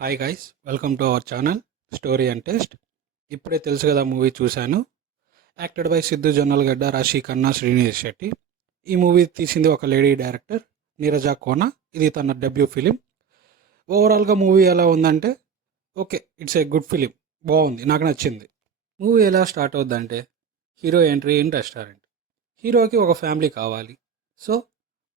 Hi guys, welcome to our channel story and test. ఇప్పుడే తెలుసు కదా మూవీ చూశాను. యాక్టెడ్ బై సిద్ధు జొన్నలగడ్డ, రాశి ఖన్నా, శ్రీనివాస్ శెట్టి. ఈ మూవీ తీసింది ఒక లేడీ డైరెక్టర్ నీరజా కోనా. ఇది తన డెబ్యూ ఫిలిం. ఓవరాల్గా మూవీ ఎలా ఉందంటే okay, it's a good film. బాగుంది, నాకు నచ్చింది. మూవీ ఎలా స్టార్ట్ అవుద్దంటే హీరో ఎంట్రీ ఇన్ రెస్టారెంట్. హీరోకి ఒక ఫ్యామిలీ కావాలి. సో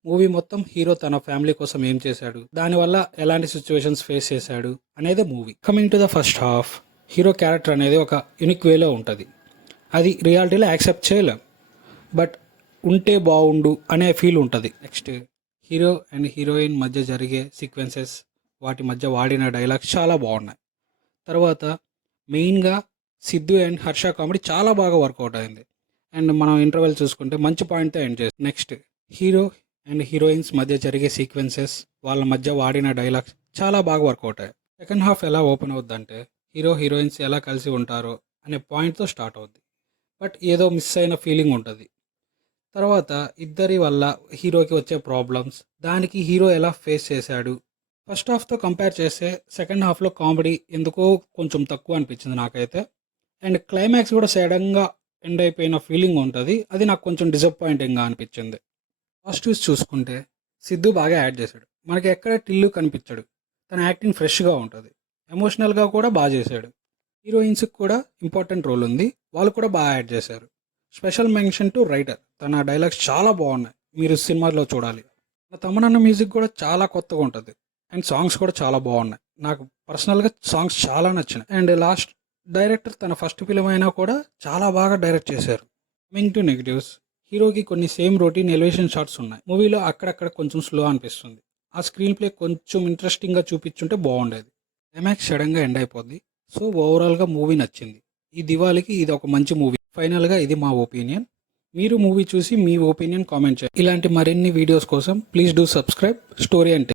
మూవీ మొత్తం హీరో తన ఫ్యామిలీ కోసం ఏం చేశాడు, దానివల్ల ఎలాంటి సిచ్యువేషన్స్ ఫేస్ చేశాడు అనేది movie. Coming to the first half, hero character అనేది ఒక యూనిక్ వేలో ఉంటుంది. అది రియాలిటీలో యాక్సెప్ట్ చేయలేం, బట్ ఉంటే బాగుండు అనే ఫీల్ ఉంటుంది. నెక్స్ట్, హీరో అండ్ హీరోయిన్ మధ్య జరిగే సీక్వెన్సెస్, వాటి మధ్య వాడిన డైలాగ్స్ చాలా బాగున్నాయి. తర్వాత మెయిన్గా సిద్ధు అండ్ హర్ష కామెడీ చాలా బాగా వర్కౌట్ అయింది. అండ్ మనం ఇంటర్వెల్ చూసుకుంటే మంచి పాయింట్తో ఎండ్ చేస్తాం. నెక్స్ట్, హీరో అండ్ హీరోయిన్స్ మధ్య జరిగే సీక్వెన్సెస్, వాళ్ళ మధ్య వాడిన డైలాగ్స్ చాలా బాగా వర్కౌట్ అయ్యాయి. సెకండ్ హాఫ్ ఎలా ఓపెన్ అవుద్దంటే హీరో హీరోయిన్స్ ఎలా కలిసి ఉంటారో అనే పాయింట్తో స్టార్ట్ అవుద్ది, బట్ ఏదో మిస్ అయిన ఫీలింగ్ ఉంటుంది. తర్వాత ఇద్దరి వల్ల హీరోకి వచ్చే ప్రాబ్లమ్స్, దానికి హీరో ఎలా ఫేస్ చేశాడు. ఫస్ట్ హాఫ్తో కంపేర్ చేస్తే సెకండ్ హాఫ్లో కామెడీ ఎందుకో కొంచెం తక్కువ అనిపించింది నాకైతే. అండ్ క్లైమాక్స్ కూడా సడన్గా ఎండ్ అయిపోయిన ఫీలింగ్ ఉంటుంది. అది నాకు కొంచెం డిసప్పాయింటింగ్గా అనిపించింది. పాజిటివ్స్ చూసుకుంటే సిద్ధు బాగా యాడ్ చేశాడు. మనకి ఎక్కడ టిల్లు కనిపించాడు. తన యాక్టింగ్ ఫ్రెష్గా ఉంటుంది. ఎమోషనల్గా కూడా బాగా చేశాడు. హీరోయిన్స్కి కూడా ఇంపార్టెంట్ రోల్ ఉంది, వాళ్ళు కూడా బాగా యాడ్ చేశారు. స్పెషల్ మెన్షన్ టు రైటర్, తన డైలాగ్స్ చాలా బాగున్నాయి, మీరు సినిమాలో చూడాలి. తమనన్న మ్యూజిక్ కూడా చాలా కొత్తగా ఉంటుంది. అండ్ సాంగ్స్ కూడా చాలా బాగున్నాయి. నాకు పర్సనల్గా సాంగ్స్ చాలా నచ్చినాయి. అండ్ లాస్ట్, డైరెక్టర్ తన ఫస్ట్ ఫిలిం అయినా కూడా చాలా బాగా డైరెక్ట్ చేశారు. కమింగ్ టు నెగిటివ్స్, హీరోకి కొన్ని సేమ్ రొటీన్ ఎలివేషన్ షాట్స్ ఉన్నాయి. మూవీలో అక్కడక్కడ కొంచెం స్లో అనిపిస్తుంది. ఆ స్క్రీన్ ప్లే కొంచెం ఇంట్రెస్టింగ్గా చూపించుంటే బాగుండేది. క్లైమాక్స్ సడన్గా ఎండ్ అయిపోద్ది. సో ఓవరాల్గా మూవీ నచ్చింది. ఈ దివాళీకి ఇది ఒక మంచి మూవీ. ఫైనల్గా ఇది మా ఒపీనియన్. మీరు మూవీ చూసి మీ ఒపీనియన్ కామెంట్ చేయండి. ఇలాంటి మరిన్ని వీడియోస్ కోసం please do subscribe story and